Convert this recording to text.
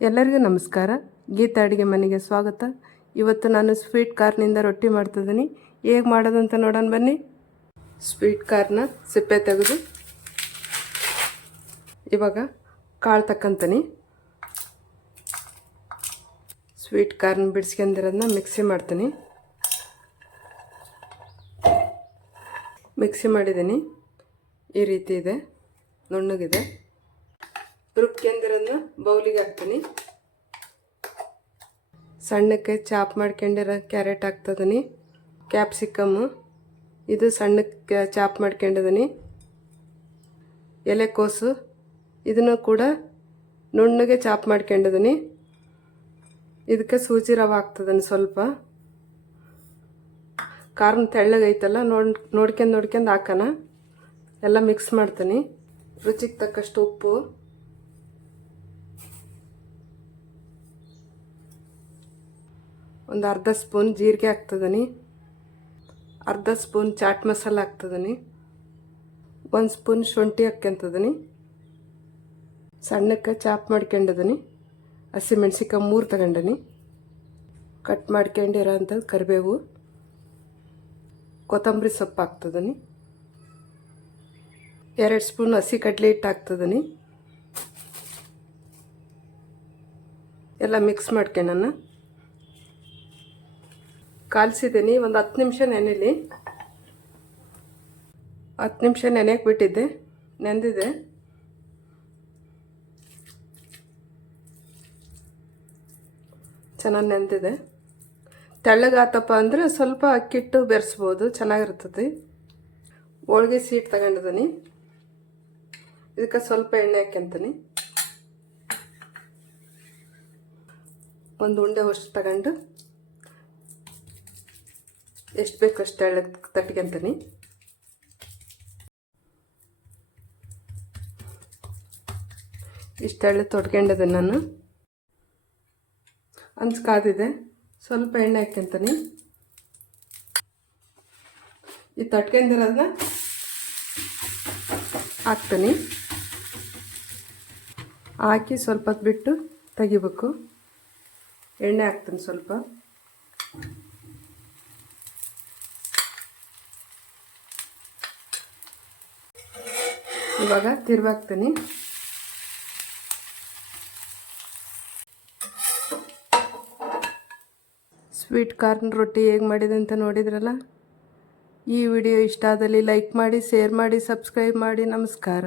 ಎಲ್ಲರಿಗೂ ನಮಸ್ಕಾರ. ಗೀತಾ ಅಡುಗೆ ಮನೆಗೆ ಸ್ವಾಗತ. ಇವತ್ತು ನಾನು ಸ್ವೀಟ್ ಕಾರ್ನಿಂದ ರೊಟ್ಟಿ ಮಾಡ್ತಿದ್ದೀನಿ. ಹೇಗೆ ಮಾಡೋದಂತ ನೋಡೋಣ ಬನ್ನಿ. ಸ್ವೀಟ್ ಕಾರ್ನ ಸಿಪ್ಪೆ ತೆಗೆದು ಇವಾಗ ಕಾಳು ತಕ್ಕಂತೀನಿ ಸ್ವೀಟ್ ಕಾರ್ನ್ ಬಿಡಿಸ್ಕೊಂಡಿರೋದನ್ನ ಮಿಕ್ಸಿ ಮಾಡ್ತೀನಿ. ಮಿಕ್ಸಿ ಮಾಡಿದ್ದೀನಿ. ಈ ರೀತಿ ಇದೆ. ನುಣ್ಣಗಿದೆ. ರುಬ್ಕೊಂಡಿರೋದನ್ನ ಬೌಲಿಗೆ ಹಾಕ್ತೀನಿ. ಸಣ್ಣಕ್ಕೆ ಚಾಪ್ ಮಾಡ್ಕೊಂಡಿರೋ ಕ್ಯಾರೆಟ್ ಹಾಕ್ತದನಿ. ಕ್ಯಾಪ್ಸಿಕಮ್ಮು. ಇದು ಸಣ್ಣಕ್ಕೆ ಚಾಪ್ ಮಾಡ್ಕೊಂಡಿದ್ದೀನಿ ಎಲೆಕೋಸು ಇದನ್ನು ಕೂಡ ನುಣ್ಣಗೆ ಚಾಪ್ ಮಾಡ್ಕೊಂಡಿದ್ದೀನಿ ಇದಕ್ಕೆ ಸೂಜಿ ರವೆ ಹಾಕ್ತದನಿ ಸ್ವಲ್ಪ. ಕಾರ್ನ ತೆಳ್ಳಗೈತಲ್ಲ ನೋಡ್, ನೋಡ್ಕೊಂಡು ನೋಡ್ಕೊಂಡು ಹಾಕೋಣ. ಎಲ್ಲ ಮಿಕ್ಸ್ ಮಾಡ್ತೀನಿ. ರುಚಿಗೆ ತಕ್ಕಷ್ಟು ಉಪ್ಪು. ಒಂದು ಅರ್ಧ ಸ್ಪೂನ್ ಜೀರಿಗೆ ಹಾಕ್ತದನಿ ಅರ್ಧ ಸ್ಪೂನ್ ಚಾಟ್ ಮಸಾಲ ಹಾಕ್ತದನಿ ಒಂದು ಸ್ಪೂನ್ ಶುಂಠಿ ಹಾಕ್ಯಂತದನಿ ಸಣ್ಣಕ್ಕೆ ಚಾಪ್ ಮಾಡ್ಕೊಂಡಿದನಿ ಹಸಿಮೆಣ್ಸಿಕಾಯಿ ಮೂರು ತಗೊಂಡನಿ. ಕಟ್ ಮಾಡ್ಕೊಂಡಿರೋ ಅಂಥದ್ದು ಕರಿಬೇವು. ಕೊತ್ತಂಬರಿ ಸೊಪ್ಪು ಹಾಕ್ತದನಿ ಎರಡು ಸ್ಪೂನ್ ಹಸಿ ಕಡಲೆ ಹಿಟ್ಟು ಹಾಕ್ತದನಿ ಎಲ್ಲ ಮಿಕ್ಸ್ ಮಾಡ್ಕೊಳ್ಳೋಣ ಕಾಲ್ಸಿದ್ದೀನಿ, ಒಂದು ಹತ್ತು ನಿಮಿಷ ನೆನೆಲಿ. ಹತ್ತು ನಿಮಿಷ ನೆನೆಯಕ್ಕೆ ಬಿಟ್ಟಿದ್ದೆ, ನೆಂದಿದೆ. ಚೆನ್ನಾಗಿ ನೆಂದಿದೆ. ತೆಳ್ಳಗಾತಪ್ಪ ಅಂದರೆ ಸ್ವಲ್ಪ ಅಕ್ಕಿಟ್ಟು ಬೆರೆಸ್ಬೋದು, ಚೆನ್ನಾಗಿರ್ತದೆ. ಹೋಳ್ಗೆ ಸೀಟ್ ತಗೊಂಡಿದ್ದೀನಿ. ಇದಕ್ಕೆ ಸ್ವಲ್ಪ ಎಣ್ಣೆ ಹಾಕ್ಯಂತೀನಿ. ಒಂದು ಉಂಡೆ ಅಷ್ಟು ತಗೊಂಡು ಎಷ್ಟು ಬೇಕು ಅಷ್ಟು ತೆಳ್ಳಗೆ ತಟ್ಕೊಂತೀನಿ ಇಷ್ಟು ಎಳ್ಳು ತೊಟ್ಕೊಂಡಿದ್ದೆ ನಾನು. ಅಂಚು ಕಾದಿದೆ. ಸ್ವಲ್ಪ ಎಣ್ಣೆ ಹಾಕ್ಕೊಂತೀನಿ ಈ ತಟ್ಕೊಂಡಿರೋದನ್ನ ಹಾಕ್ತೀನಿ. ಹಾಕಿ ಸ್ವಲ್ಪ ಬಿಟ್ಟು ತೆಗಿಬೇಕು. ಎಣ್ಣೆ ಹಾಕ್ತೀನಿ ಸ್ವಲ್ಪ. ಇವಾಗ ತಿರ್ವಾಗ್ತೀನಿ ಸ್ವೀಟ್ ಕಾರ್ನ್ ರೊಟ್ಟಿ ಹೇಗೆ ಮಾಡಿದೆ ಅಂತ ನೋಡಿದ್ರಲ್ಲ? ಈ ವಿಡಿಯೋ ಇಷ್ಟ ಆದಲ್ಲಿ ಲೈಕ್ ಮಾಡಿ ಶೇರ್ ಮಾಡಿ ಸಬ್ಸ್ಕ್ರೈಬ್ ಮಾಡಿ. ನಮಸ್ಕಾರ.